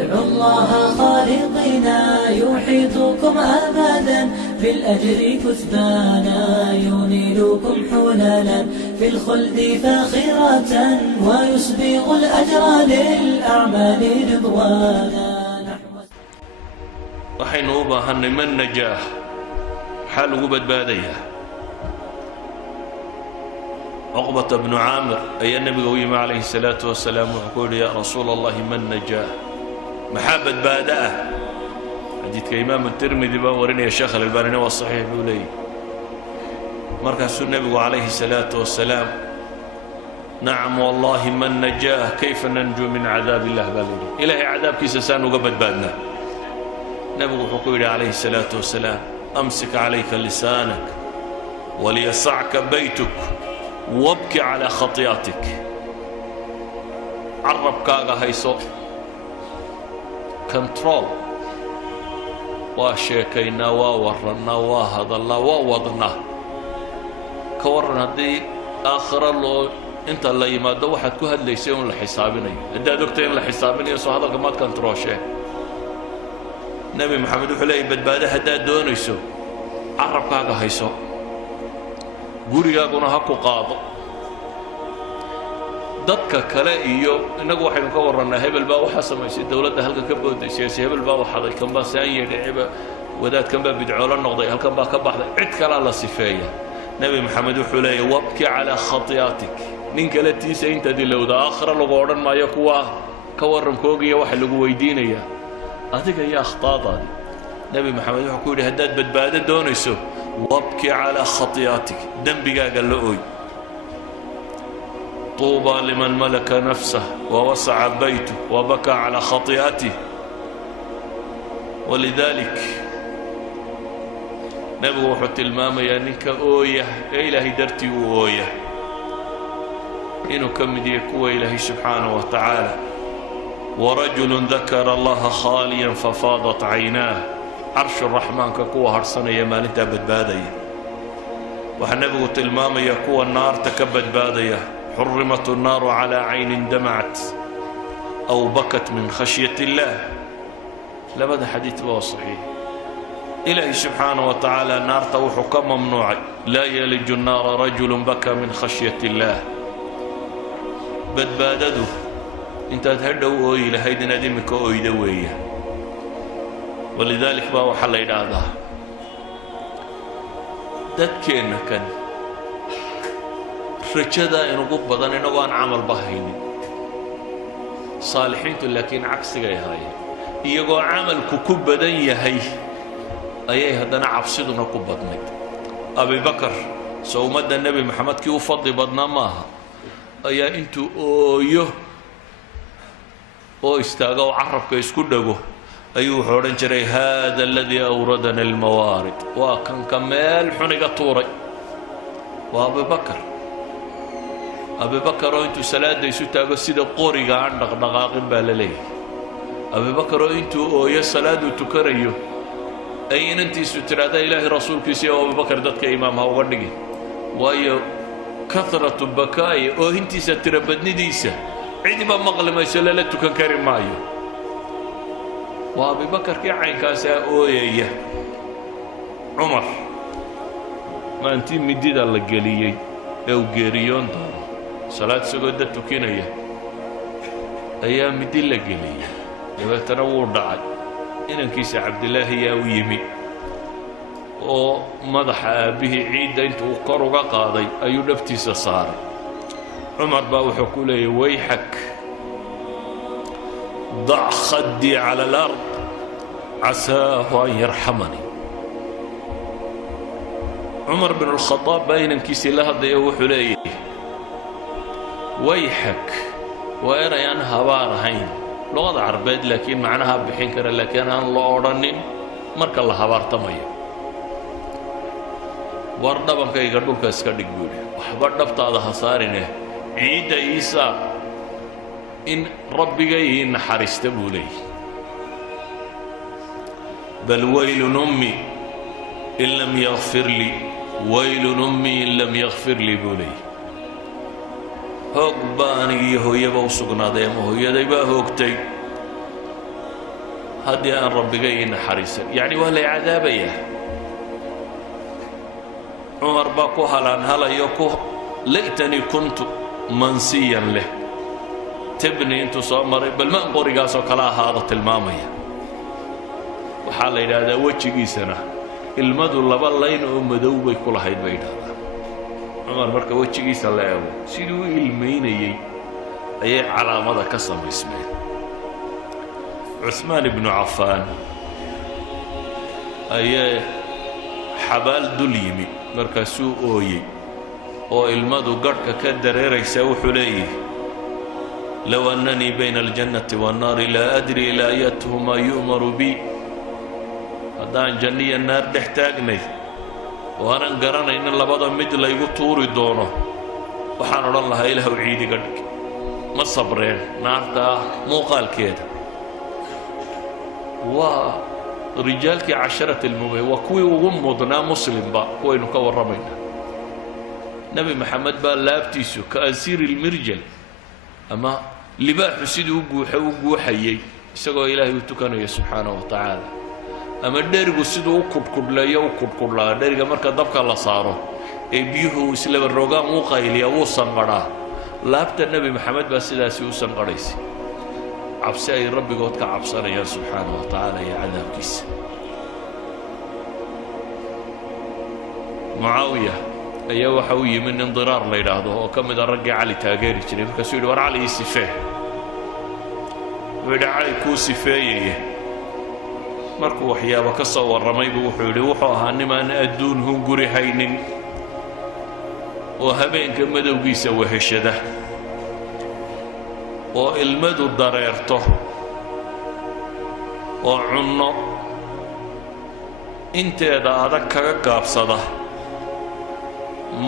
ادعوا الله خالقنا يحيطكم أبدا بالأجر كثبانا ينيلكم حلالا في الخلد فاخرة ويسبغ الأجر للأعمال رضوانا. waxaynu u baahanay man najaax maxaa lagu badbaadayaa. cuqbata bnu caamir ayaa nebiga u yimi calayhi salaatu wasalaam wuxuu ku yidhi yaa rasuula allahi man najaax maxaa badbaado ah. xadiidka imaamu tirmidi baa warinaya sheekh alalbaanina waa saxiix buu leeyahy. markaasuu nebigu calayhi salaatu wasalaam nacam wallahi man najaax kayfa nanjuu min cadaab illah baa layidhi ilaahay cadaabkiisa saan uga badbaadnaa. nebigu wuxuu ku yidhi calayhi salaatu wasalaam amsik calayka lisaanak waliyasacka baytuk wabki calaa khati'atik. carabkaaga hayso control. waa sheekaynaa waa warrannaa waa hadalnaa waa wadnaa. ka warran haddii aakhira loo inta la yimaado waxaad ku hadlaysay un la xisaabinayo. haddaad ogtay in la xisaabinayo soo hadalka maad controlshee. nebi maxamed wuxuu leeyahy badbaado haddaad doonayso carabkaaga hayso gurigaaguna ha ku qaado. dadka kale iyo innagu waxaynu ka warrannaa hebel baa waxaa samaysay dowladda halkan ka boodaysiyaasi hebel baa waxaday kan baa saan yeedhiciba wadaadkan baa bidcoolo noqday halkan baa ka baxday cid kalaa la sifeeya. nebi maxamed wuxuu leeyahy wabki calaa khati'atik. nin kale tiisa intaad ilowda aakhira lagu odhan maayo kuwa ka warrankoogiya waxa lagu weydiinayaa adiga iyo akhtaadaadi. nebi maxamed wuxuu ku yidhi haddaad badbaado doonayso wabki calaa khati'atik dembigaaga la ooy. طuubى liman malaka nafsah wawasaca baytuh wabaka calaa khati'atih. walidalik nebigu wuxuu tilmaamayaa ninka ooya ee ilaahay dartii u ooya inuu ka mid yahay kuwa ilaahay subxaanaه wa tacaala warajulu dakara allaha khaaliyan fafaadat caynaah. carshu raxmaanka kuwa harhsanaya maalintaa badbaadaya. waxaa nebigu tilmaamaya kuwa naarta ka badbaadaya xurimat الnaaru calىa caynin damacat aw bakat min khashyaة اllah. labada xadiidba waa saxiix. ilaahi subxaanaه wa tacaala naarta wuxuu ka mamnuucay laa yaliju الnaara rajulu baka min khashyaة اllah. badbaadadu intaad hadhow ooyi lahayd inaad iminka oyda weeya. walidalik baa waxaa la yidhaahdaa dadkeenna kan rajada inugu badan inagoo aan camalba haynin. saalixiintu laakiin cagsigay ahaayeen. iyagoo camalku ku badan yahay ayay haddana cabsiduna ku badnayd. abibakar soo ummadda nebi maxamed kii u fadli badnaa maaha ayaa intuu ooyo oo istaaga oo carabka isku dhago ayuu wuxuu odhan jiray hada aladii awradana almawaarid. waa kanka meel xuniga tuuray waa abibakar. abibakar oo intuu salaadda isu taago sida qoriga aan dhaqdhaqaaqin baa la leeyahay. abibakar oo intuu ooyo salaaduu tukanayo ay inantiisu tidhaahda ilaahay rasuulkiisa iyo abubakar dadka imaam ha uga dhigin waayo kahratu bakaa'i oohintiisa tirabadnidiisa cidiba maqli mayso lala tukan kari maayo. waa abibakarkii caynkaasaa ooyaya. cumar maantii midida la geliyey ee uu geeriyoon doono salaad isagoo dad tukinaya ayaa midi la geliyey dabeetana wuu dhacay. inankiisa cabdilaahi yaa u yimi oo madaxa aabbihii ciidda intuu kor uga qaaday ayuu dhabtiisa saaray. cumar baa wuxuu ku leeyay wayxak dac khaddii cala alard casaahu an yarxamanii. cumar bin alkhadaab baa inankiisii la hadlaya wuxuu leeyahay wayxak waa eray aan habaar ahayn luqada carbeed laakiin macnaha bixin kara laakiin aan la odhanin marka la habaartamayo. war dhabankayga dhulka iska dhig buu yidhi waxba dhabtaada ha saarine ciidda iisaa in rabbigay ii naxariista buu leeyahy. bal waylun ummi in lam yakfir lii waylun ummi in lam yakfir lii buu leeyahy. hoog baa aniga iyo hooyaba u sugnaaday ama hooyaday baa hoogtay haddii aan rabbigay ii naxariisan yacni waa lay cadaabayaa. cumar baa ku halaanhalayo ku laytanii kuntu mansiyan leh tibni intuu soo maray bal maan qorigaasoo kala ahaado tilmaamaya. waxaa la yidhaahdaa wejigiisana ilmadu laba layn oo madow bay ku lahayd bay yidhahdaa. cumar marka wejigiisa la eego siduu u ilmaynayey ayay calaamada ka samaysmeen. cuثmaan ibnu cafaan ayay xabaal dul yimi markaasuu ooyey oo ilmadu garhka ka dareeraysa wuxuu leeyahay low annanii bayna aljannati waannaari laa adri ilaa ayatuhumaa yu'maru bi. haddaan janniya naar dhex taagnay oo aanan garanaynin labada mid laygu tuuri doono waxaan odhan lahaa ilaahu ciidiga dhig. ma sabreen naartaa muuqaalkeeda. waa rijaalkii casharati almubay waa kuwii ugu mudnaa muslimba kuwaynu ka warramayna. nebi maxamed baa laabtiisu ka asiiri ilmirjal ama libaaxu siduu u guuxayey isagoo ilaahay u tukanaya subxaanahu wa tacaala, ama dherigu siduu u kudhkudhleeyo u kudhkudhlaa. dheriga marka dabka la saaro ee biyuhu islaba rogaan u qayliya wuu sanqadhaa. laabta nebi maxamed baa sidaasi u sanqadhaysay, cabsi ay rabbigood ka cabsanayaan subxaanahu wa tacaala iyo cadaabkiisa. mucaawiya ayaa waxa u yimi nin diraar la yidhaahdo oo ka mida raggii cali taageeri jiray. markaasuu yidhi war cali ii sifee. wuxuu yidhi cali kuu sifeeyeye. markuu waxyaabo ka soo warramaybu wuxuu yidhi wuxuu ahaa nimaan adduun hunguri haynin oo habeenka madowgiisa weheshada oo ilmadu dareerto oo cunno inteeda adag kaga gaabsada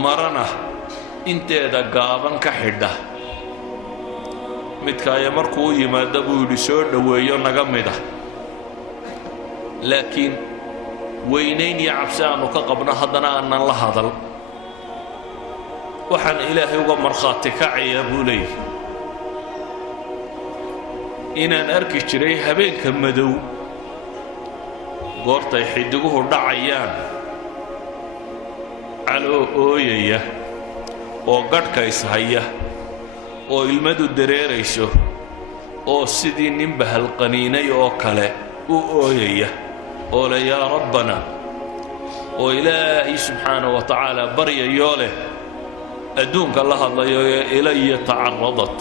marana inteeda gaaban ka xidha. midkaaya markuu u yimaado buu yidhi soo dhoweeyo naga mida, laakiin weynayn iyo cabsi aanu ka qabno haddana aanan la hadal. waxaan ilaahay uga markhaati kacayaa buu leeyahy inaan arki jiray habeenka madow goortay xidiguhu dhacayaan caloo ooyaya oo gadhka ishaya oo ilmadu dareerayso oo sidii nin bahalqaniinay oo kale u ooyaya oo le yaa rabbana oo ilaahay subxaanahu wa tacaala baryayoo leh adduunka la hadlayo ee ilaya tacaradat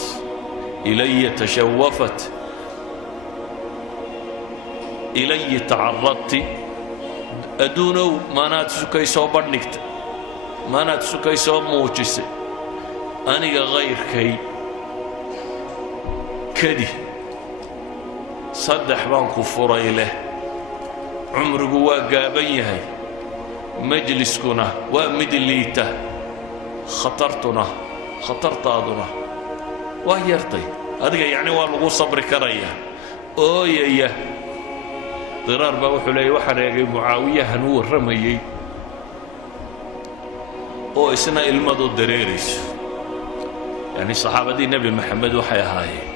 ilaya tashawafat ilaya tacaradti. adduunow maanaad sukay soo bandhigta, maanaad sukay soo muujisay aniga kayrkay kadi saddex baan ku furay leh. cumrigu waa gaaban yahay, majliskuna waa mid liita, khatartaaduna waa yartay. adiga yacni waa lagu sabri karayaa. ooyaya diraar baa wuxuu leeyay waxaan eegay mucaawiyahan u warramayey oo isna ilmadu dareerayso. yacni saxaabadii nebi maxamed waxay ahaayeen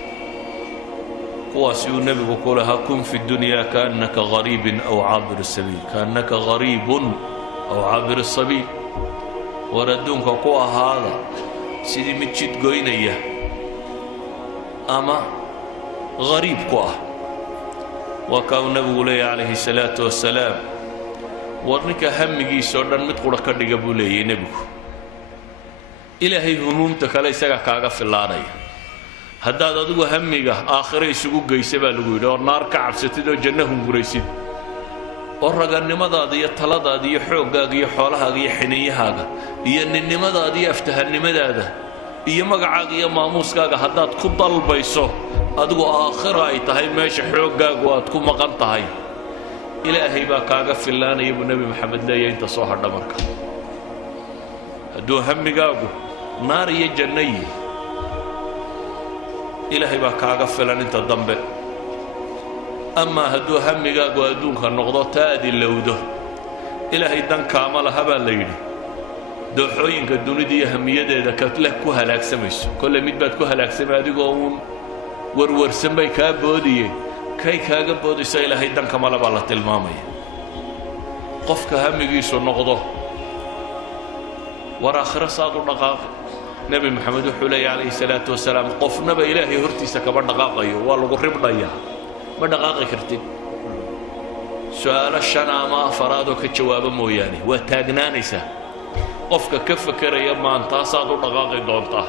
kuwaasi uu nebigu ku lahaa kun fi dunyaa kaannaka gariibin aw caabir sabiil, kaannaka gariibun aw caabir sabiil. war adduunka ku ahaada sidii mid jid goynaya ama gariib ku ah. waa kaa uu nebigu leeyahy calayhi salaatu wassalaam war ninka hamigiisoo dhan mid qura ka dhiga buu leeyay nebigu. ilaahay humuumta kale isaga kaaga filaanaya. haddaad adigu hamiga aakhire isugu geysa baa lagu yidhi oo naar ka cabsatid oo janno hunguraysid oo ragannimadaada iyo taladaada iyo xooggaaga iyo xoolahaaga iyo xiniyahaaga iyo ninnimadaada iyo aftahannimadaada iyo magacaaga iyo maamuuskaaga haddaad ku dalbayso adigu aakhira ay tahay meesha xooggaagu aad ku maqan tahay, ilaahay baa kaaga fillaanaya buu nebi maxamed leeyahay inta soo hadha marka. hadduu hamigaagu naar iyo janno yihi ilaahay baa kaaga filan inta dambe. amaa hadduu hamigaagu adduunka noqdo taa aad ilowdo ilaahay dan kaama laha baa la yidhi. dooxooyinka dunida iyo hamiyadeeda kaleh ku halaagsamayso. kolle mid baad ku halaagsamay adigoo uun warwarsan bay kaa boodiyeen, kay kaaga boodaysa ilaahay danka male baa la tilmaamaya qofka hamigiisu noqdo war aakhiro saad u dhaqaaqi nebi maxamed wuxuu leeyahy calayhi salaatu wasalaam qofnaba ilaahay hortiisa kama dhaqaaqayo waa lagu ribdhayaa ma dhaqaaqi kartid su-aalo shan ama afaraadoo ka jawaaba mooyaane waa taagnaanaysaa qofka ka fakeraya maantaasaad u dhaqaaqi doontaa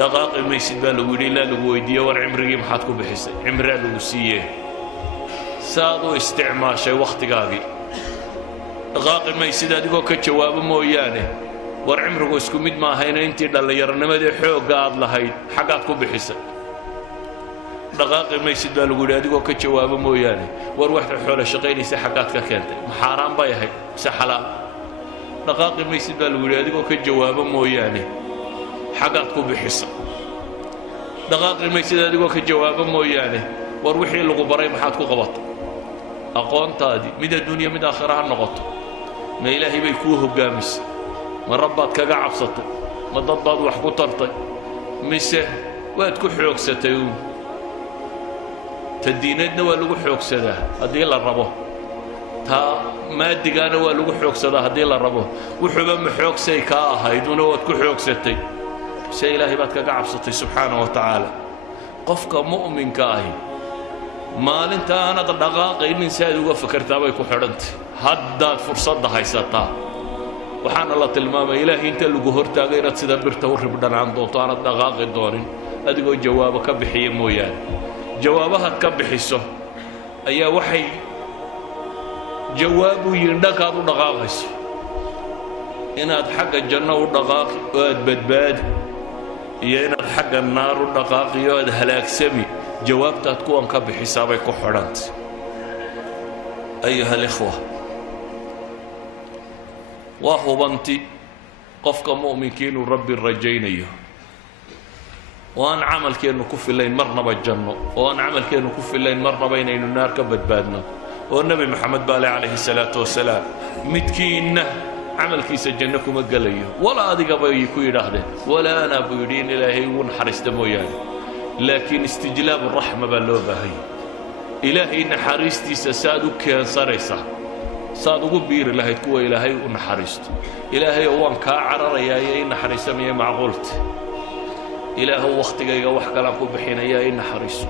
dhaqaaqi maysid baa lagu yidhi ilaa lagu weydiiye war cimrigii maxaad ku bixisay cimraa lagu siiyee saad u isticmaashay wakhtigaagii dhaqaaqi maysid adigoo ka jawaabo mooyaane war cimrigu isku mid maahayna intii dhallinyaronimadii xoogga aad lahayd xaggaad ku bixisay dhaqaaqi maysid baa lagu yidhi adigoo ka jawaabo mooyaane war waxaad xoolo shaqaynaysa xaggaad ka keentay ma xaaraan bay ahayd mise xalaal dhaqaaqi maysid baa lagu yidhi adigoo ka jawaabo mooyaane xaggaad ku bixisa dhaqaaqi maysid adigoo ka jawaabo mooyaane war wixii lagu baray maxaad ku qabatay aqoontaadii mid adduunya mid aakhira ha noqoto ma ilaahay bay kuu hoggaamisay ma rabbaad kaga cabsatay ma dad baad wax ku tartay mise waad ku xoogsatay uun ta diineedna waa lagu xoogsadaa haddii la rabo taa maadigaana waa lagu xoogsadaa haddii la rabo wuxuuba ma xoogsay kaa ahayduna waad ku xoogsatay mise ilaahay baad kaga cabsatay subxaana wa tacaala qofka mu'minka ahi maalinta aanad dhaqaaqaynin si aad uga fakartaa bay ku xidhantay haddaad fursadda haysataa waxaana la tilmaamay ilaahay inta lagu hortaago inaad sida birta u ribdhanaan doonto aanad dhaqaaqi doonin adigoo jawaabo ka bixiya mooyaane jawaabahaad ka bixiso ayaa waxay jawaab u yihiin dhankaad u dhaqaaqayso inaad xagga janno u dhaqaaqi oo aad badbaadi iyo inaad xagga naar u dhaqaaqi oo aad halaagsami jawaabtaad kuwan ka bixisaa bay ku xidhantay ayuha alikhwa waa hubanti qofka mu'minkii inuu rabbi rajaynayo oo aan camalkeennu ku filayn marnaba janno oo aan camalkeennu ku filayn marnaba inaynu naar ka badbaadno oo nebi maxamed baa leh calayhi salaatu wasalaam midkiinna camalkiisa janno kuma gelayo walaa adiga bay ku yidhaahdeen walaa anaa buu yidhi in ilaahay ugu naxariista mooyaane laakiin istijlaabu raxma baa loo baahanya ilaahay naxariistiisa saaad u keensanaysaa saad ugu biiri lahayd kuwa ilaahay u naxariisto ilaahayow waan kaa cararayaa iyo i naxariisamaya macquulta ilaahow wakhtigayga wax kalaan ku bixinayaa i naxariiso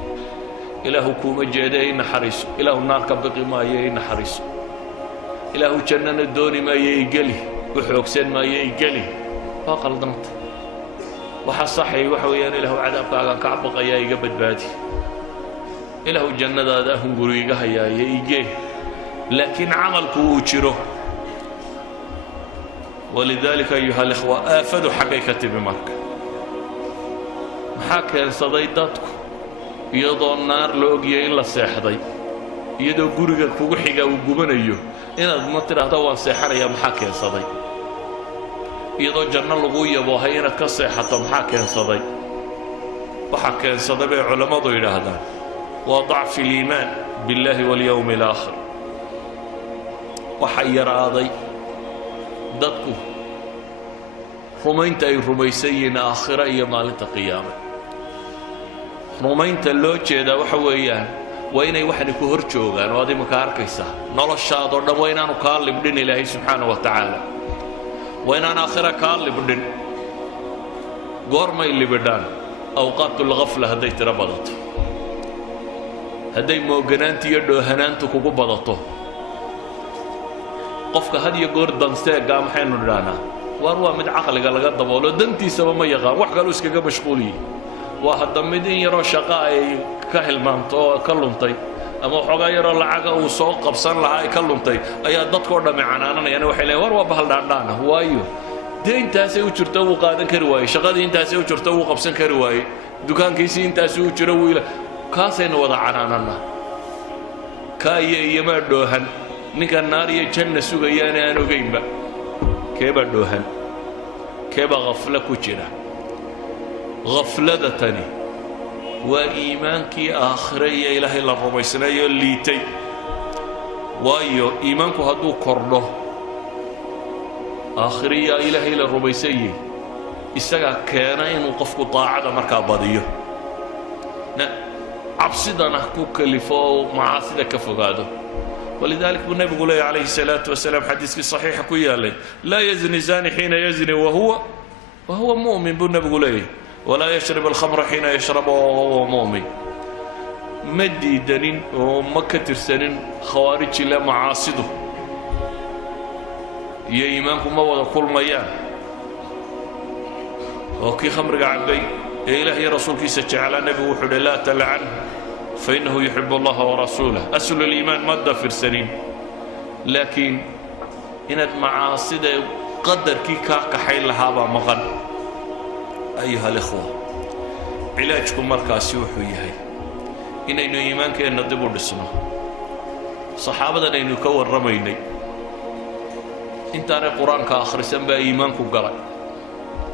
ilaahu kuuma jeedee i naxariiso ilaahu naar ka biqi maayo i naxariiso ilaahu jannana dooni maayo i geli u xoogsan maayo i geli waa qaldanta waxa saxay waxa weeyaan ilaahu cadaabkaagaan ka baqayaa iga badbaadi ilaahu jannadaada hunguri iga hayaayo igee laakiin camalku uu jiro walidaalika ayuha alikhwa aafadu xaggay ka timi marka maxaa keensaday dadku iyadoo naar la ogyahay in la seexday iyadoo guriga kugu xiga uu gubanayo inaad ma tidhaahdo waan seexanayaa maxaa keensaday iyadoo janno lagu yaboohay inaad ka seexato maxaa keensaday waxaa keensaday bay culammadu yidhaahdaan waa dacfi aliimaan billaahi walyowmi alaakhir waxaa yaraaday dadku rumaynta ay rumaysan yihiin aakhira iyo maalinta qiyaama rumaynta loo jeedaa waxa weeyaan waa inay waxani ku hor joogaan oo ad iminka arkaysaa noloshaadoo dhan waa inaanu kaa libdhin ilaahay subxaana wa tacaala waa inaan aakhira kaa libdhin goormay libidhaan awqaatulghafla hadday tiro badato hadday mooganaanta iyo dhoohanaantu kugu badato qofka had iyo goor danseegaa maxaynu nidhahnaa waar waa mid caqliga laga daboolo dantiisaba ma yaqaan wax kaluu iskaga mashquuliyi waa hadda mid in yaroo shaqa ay ka hilmaanto oo ka luntay ama waxoogaa yaroo lacaga uu soo qabsan lahaa ay ka luntay ayaa dadkao dhammi canaananayaan waxay leeyan war waa bahal dhaandhaana waayo dee intaasay u jirto wuu qaadan kari waaye shaqadii intaasay u jirto wuu qabsan kari waaye dukaankiisii intaasi u jiro wiila kaasaynu wada canaanana kaa iyo iyomaa dhoohan ninka naar iyo janna sugayaana aan ogaynba keebaa dhoohan keebaa khaflo ku jira khaflada tani waa iimaankii aakhire iyo ilaahay la rumaysnaayoo liitay waayo iimaanku hadduu kordho aakhire iyo ilaahay la rumaysan yihi isagaa keena inuu qofku daacada markaa badiyo cabsidana ku kalifo macaasida ka fogaado. ولذلك النبي يقول عليه الصلاة والسلام حديث صحيح كيالي لا يزني زاني حين يزني وهو مؤمن. بالنبي يقول ولا يشرب الخمر حين يشرب وهو مؤمن. مدي دنين ومكة سنين خوارج لا معاصده يا إيمانكم ما كل ميان وكي خمر قاعد يا إلهي رسولك سجع على النبي وحده لا تلعن فإنه يحب الله ورسوله. أسل الإيمان مادة في السنين لكن إنت معاصده قدر كي كاك حيل هذا مغن. أيها الإخوة علاجكم مركز وحويهي إنه إيمانك إن ندبر السنة صحابة إنه كور رميني إنت أنا قرآن كآخر سنبا إيمانك قرأ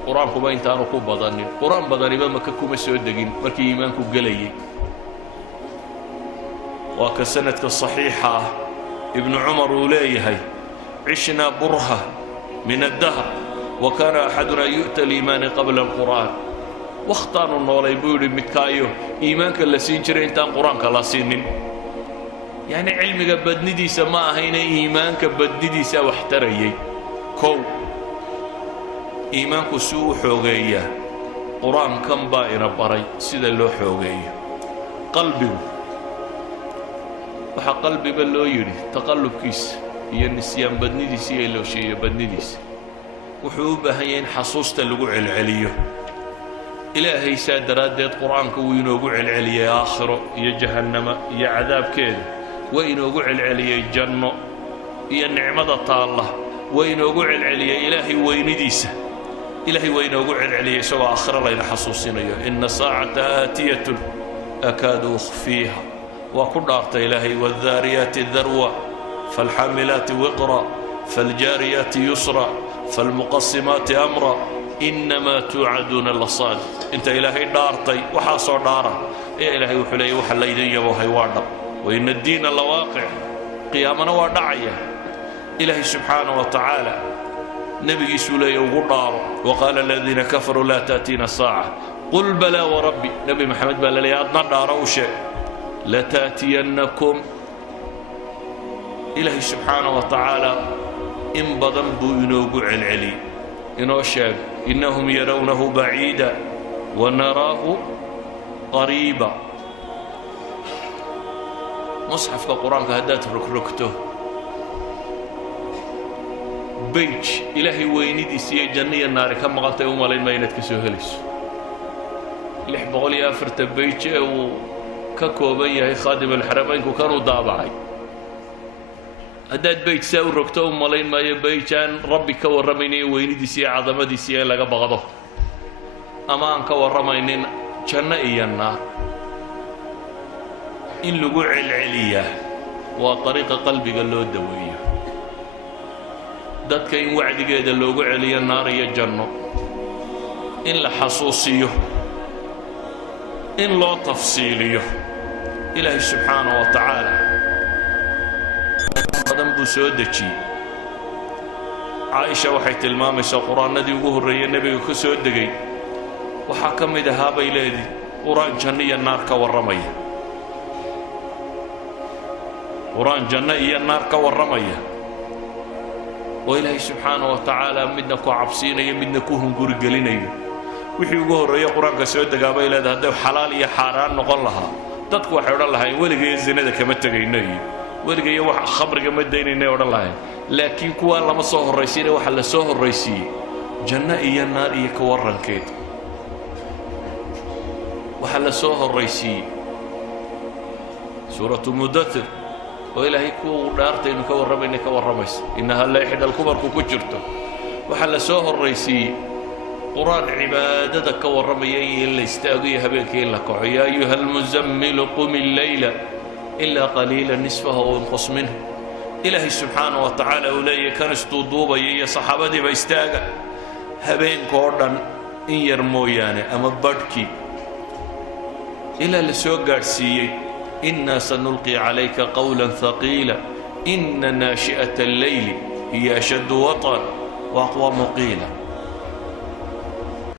قرآن كما إنت أنا كوب بضاني قرآن بضاني ما ككوم السودقين مركي إيمانك قليل. وكسنة الصحيحة ابن عمر وليهي عشنا برهة من الدهر وكان أحدنا يؤتى الإيمان قبل القرآن واختاروا النولي بيقولوا متكايو إيمانك اللي سينجري انت قرآن كلا سينين يعني علمك بدندي سماء هنا إيمانك بدندي سوى احتريي كو إيمانك سوء حوغية قرآن كم بائر بري سيدا اللو حوغية قلبي waxa qalbiga loo yiri taqallubkiisa iyo nisyaan badnidiisa iyo loo sheeyay badnidiisa wuxuu u baahan yahay in xasuusta lagu celceliyo. ilaahay saadaradeed quraanka uu inoogu celceliyay aakhiro iyo jahannama iyo cadaabkeeda waa inoogu celceliyay janno iyo nicmada taalla waa inoogu celceliyay ilaahay weynidiisa. ilaahay waa inoogu celceliyay isagoo aakhiro layna xasuusinayo inna saa'ata aatiyatun akaadu ukhfiiha وكدارت إلهي والذاريات ذروة فالحاملات وقرا فالجاريات يسرا فالمقسمات أمرا إنما توعدون لصادق. أنت إلهي دارتي وحاصر دارا يا إلهي وحلي وحليدي وهي واردب وإن الدين لواقع قيامنا ودعية. إلهي سبحانه وتعالى نبي سولي وغدار وقال الذين كفروا لا تأتينا الساعة قل بلى وربي. نبي محمد بلى لي أدنى دار وشيء لتأتينكم. إلهي سبحانه وتعالى إن بدن بينوغ العلي إنه شاك إنهم يرونه بعيدا ونراه قريبا. مصحف القرآن كهدات ركركته بيج إلهي وينيدي سي جنية النار كم غلطة يوم لين ما ينتك سهلس اللي حبغوا لي أفرت بيج ككوبية خادم الحرمين وكانوا ضابعي هداد بيت ساو ركتو مالين ما يبيتان ربي كورميني ويني سي عظمة سي لغا بغضو أما أن كورمينين جنة إيانا إن لقوع العلية وطريق قلبي قال له الدوية دادك إن وعد قيد اللقوع عليا النار يجنة إن لحصوصيه إن لا تفصيليه. إلهي سبحانه وتعالى قدم بسودتي عائشة وحيت المامة القرآن ندي وقوه الرئي النبي وكسودكي وحكم ذهاب إليه قرآن جنية النار كورمية قرآن جنية النار كورمية. وإلهي سبحانه وتعالى منكو عبسين منكو هنقور قليني وحي وقوه الرئي قرآن كسودك أبا إليه هذا حلال يا حرام نقول لها dadku waxay oran lahayn weligeey zinada kama tagaynay weligeey wax khamriga ma daynayna oran lahayn laakiin kuwa lama soo horeysiin waxa la soo horeysiyay janno iyo naar iyo ka warankeed waxa la soo horeysiyay suuratu mudaththir oo ilaahay ku dhaartay inuu ka waramayna ka waramaysa innaha la ihda al-kubar ku jirto waxa la soo horeysiyay قرآن عبادتك كورمي إلا استاغي هبيك إلا يا أيها المزمل قم الليل إلا قليلا نصفه أو انقص منه. إلهي سبحانه وتعالى أولي كانستو دوبا يا صحابتي بيستاغا هبين كوردن إن يرموياني أما بدكي إلا لسوق قرسي إنا سنلقي عليك قولا ثقيلا إن ناشئة الليل هي أشد وطئا وأقوى مقيلا.